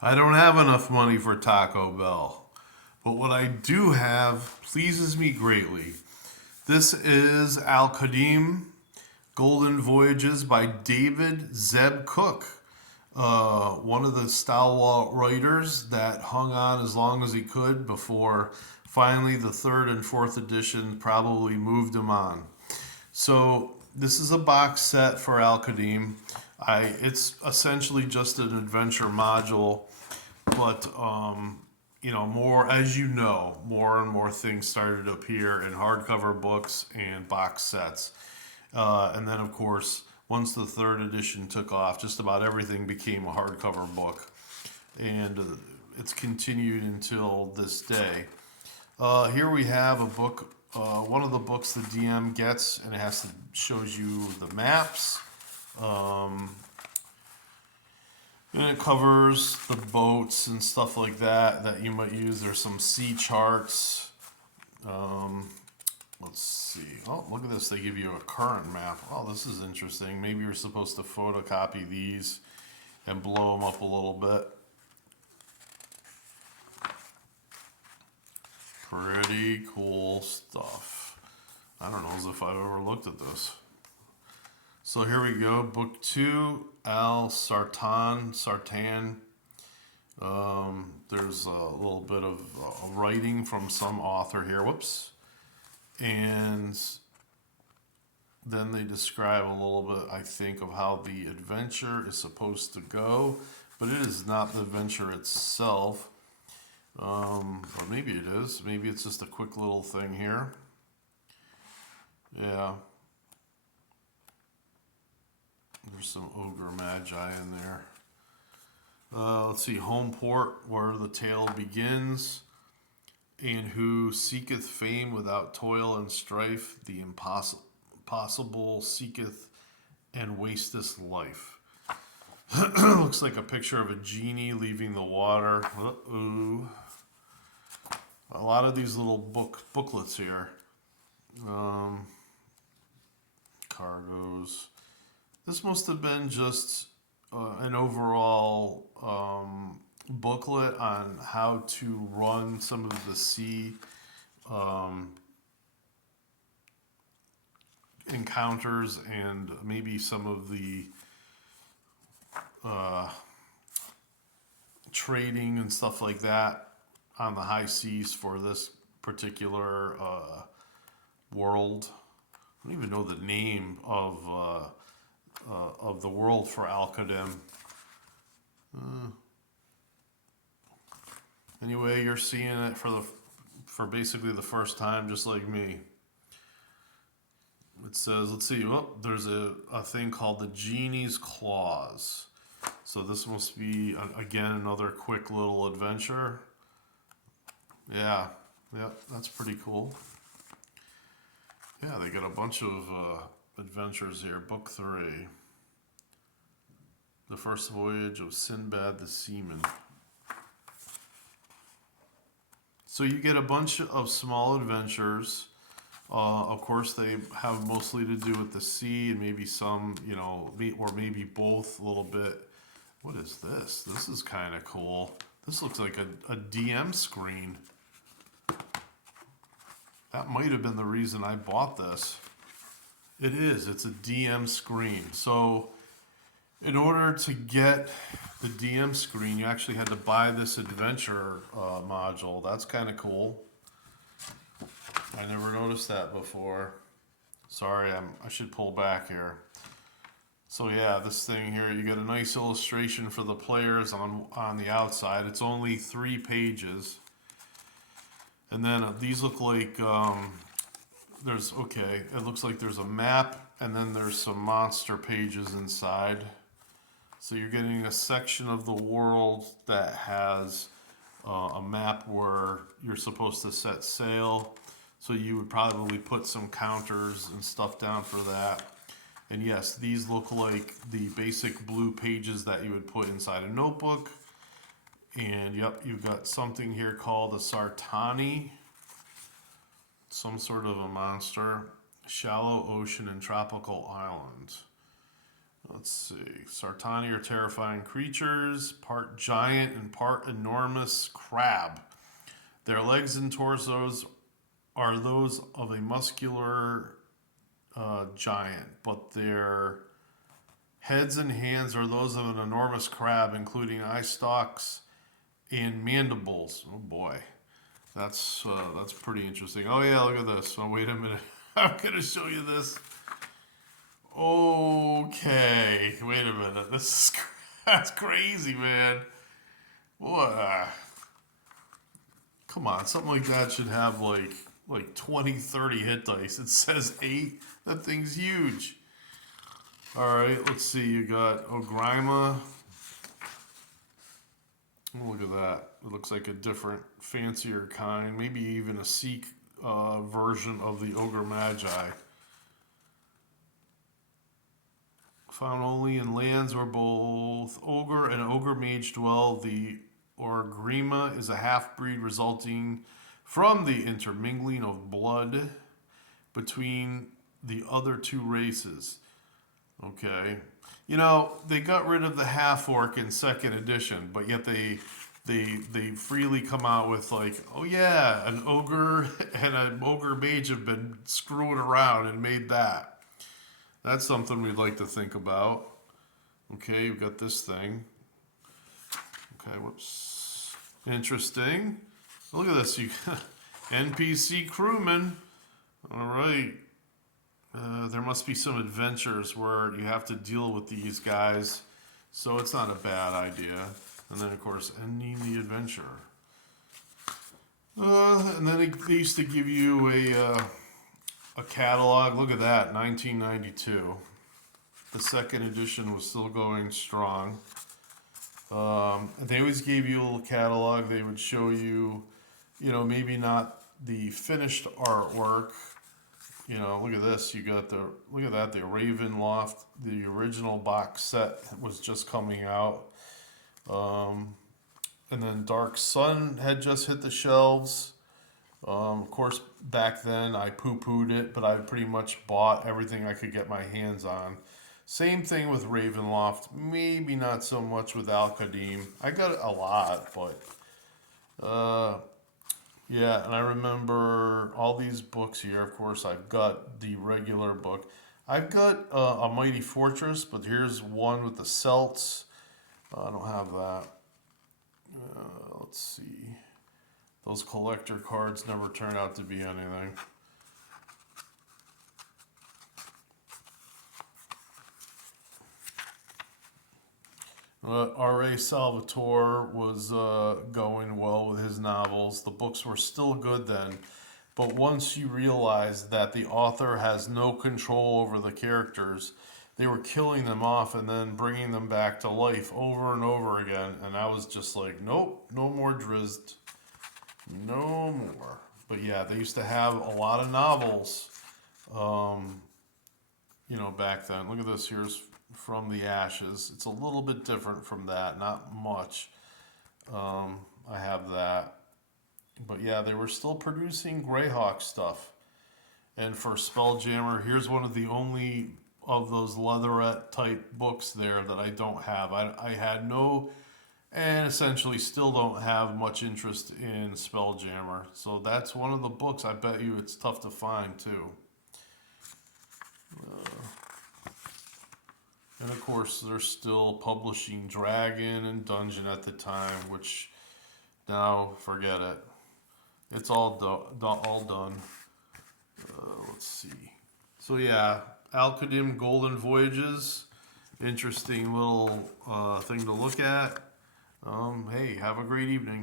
I don't have enough money for Taco Bell, but what I do have pleases me greatly. This is Al-Qadim Golden Voyages by David Zeb Cook, one of the stalwart writers that hung on as long as he could before finally the third and fourth edition probably moved him on. So this is a box set for Al-Qadim. It's essentially just an adventure module, but more as you know, more and more things started to appear in hardcover books and box sets. And then, of course, once the third edition took off, just about everything became a hardcover book. And it's continued until this day. Here we have a book, one of the books the DM gets, and it shows you the maps. And it covers the boats and stuff like that you might use. There's some sea charts. Let's see. Oh, look at this. They give you a current map. Oh, this is interesting. Maybe you're supposed to photocopy these and blow them up a little bit. Pretty cool stuff. I don't know as if I've ever looked at this. So here we go. Book 2, Sartan. There's a little bit of writing from some author here. Whoops. And then they describe a little bit, I think, of how the adventure is supposed to go. But it is not the adventure itself. Or maybe it is. Maybe it's just a quick little thing here. Yeah. There's some ogre magi in there. Let's see, home port, where the tale begins, and who seeketh fame without toil and strife, the impossible seeketh and wasteth life. Looks like a picture of a genie leaving the water. Uh-oh. A lot of these little booklets here. Cargoes. This must have been just an overall booklet on how to run some of the sea encounters and maybe some of the trading and stuff like that on the high seas for this particular world. I don't even know the name of the world for Al-Qadim. Anyway, you're seeing it for basically the first time, just like me. It says, let's see, there's a thing called the Genie's Claws. So this must be, again, another quick little adventure. Yeah, that's pretty cool. Yeah, they got a bunch of adventures here. Book 3. The First Voyage of Sinbad the Seaman. So you get a bunch of small adventures. Of course, they have mostly to do with the sea and maybe some, or maybe both a little bit. What is this? This is kind of cool. This looks like a DM screen. That might have been the reason I bought this. It is. It's a DM screen. So in order to get the DM screen, you actually had to buy this adventure module. That's kind of cool. I never noticed that before. Sorry, I should pull back here. So yeah, this thing here, you get a nice illustration for the players on the outside. It's only 3 pages. And then these look like it looks like there's a map and then there's some monster pages inside. So you're getting a section of the world that has a map where you're supposed to set sail. So you would probably put some counters and stuff down for that. And yes, these look like the basic blue pages that you would put inside a notebook. And yep, you've got something here called a Sartani, some sort of a monster, shallow ocean and tropical islands. Let's see. Sartani are terrifying creatures, part giant and part enormous crab. Their legs and torsos are those of a muscular giant, but their heads and hands are those of an enormous crab, including eye stalks and mandibles. Oh boy, that's pretty interesting. Oh yeah, look at this. Oh wait a minute, I'm gonna show you this. Okay, wait a minute. This is that's crazy, man. What? Come on, something like that should have like 20, 30 hit dice. It says 8. That thing's huge. All right, let's see. You got Ogrima. Oh, look at that. It looks like a different, fancier kind. Maybe even a Sikh version of the Ogre Magi. Found only in lands where both ogre and ogre mage dwell. The Ogrima is a half-breed resulting from the intermingling of blood between the other two races. Okay. You know, they got rid of the half-orc in second edition, but yet they freely come out with like, oh yeah, an ogre and an ogre mage have been screwing around and made that. That's something we'd like to think about. Okay, we've got this thing. Okay, whoops. Interesting. Look at this. You got NPC crewman. All right. There must be some adventures where you have to deal with these guys. So it's not a bad idea. And then, of course, ending the adventure. And then they used to give you a catalog. Look at that, 1992. The second edition was still going strong. And they always gave you a little catalog. They would show you, you know, maybe not the finished artwork. You know, look at this. You got look at that, the Ravenloft, the original box set was just coming out. And then Dark Sun had just hit the shelves. Of course, back then I poo-pooed it, but I pretty much bought everything I could get my hands on. Same thing with Ravenloft, maybe not so much with Al-Qadim. I got a lot, but yeah, and I remember all these books here. Of course, I've got the regular book. I've got A Mighty Fortress, but here's one with the Celts. I don't have that. Let's see. Those collector cards never turned out to be anything. R.A. Salvatore was going well with his novels. The books were still good then, but once you realize that the author has no control over the characters, they were killing them off and then bringing them back to life over and over again. And I was just like, nope, no more Drizzt. No more. But yeah, they used to have a lot of novels, you know, back then. Look at this. Here's From the Ashes. It's a little bit different from that. Not much. I have that. But yeah, they were still producing Greyhawk stuff. And for Spelljammer, here's one of the only of those leatherette type books there that I don't have. I had no, and essentially still don't have much interest in Spelljammer. So that's one of the books I bet you it's tough to find too. And of course, they're still publishing Dragon and Dungeon at the time, which now forget it. It's all done. Let's see. So yeah, Al-Qadim Golden Voyages. Interesting little thing to look at. Hey, have a great evening.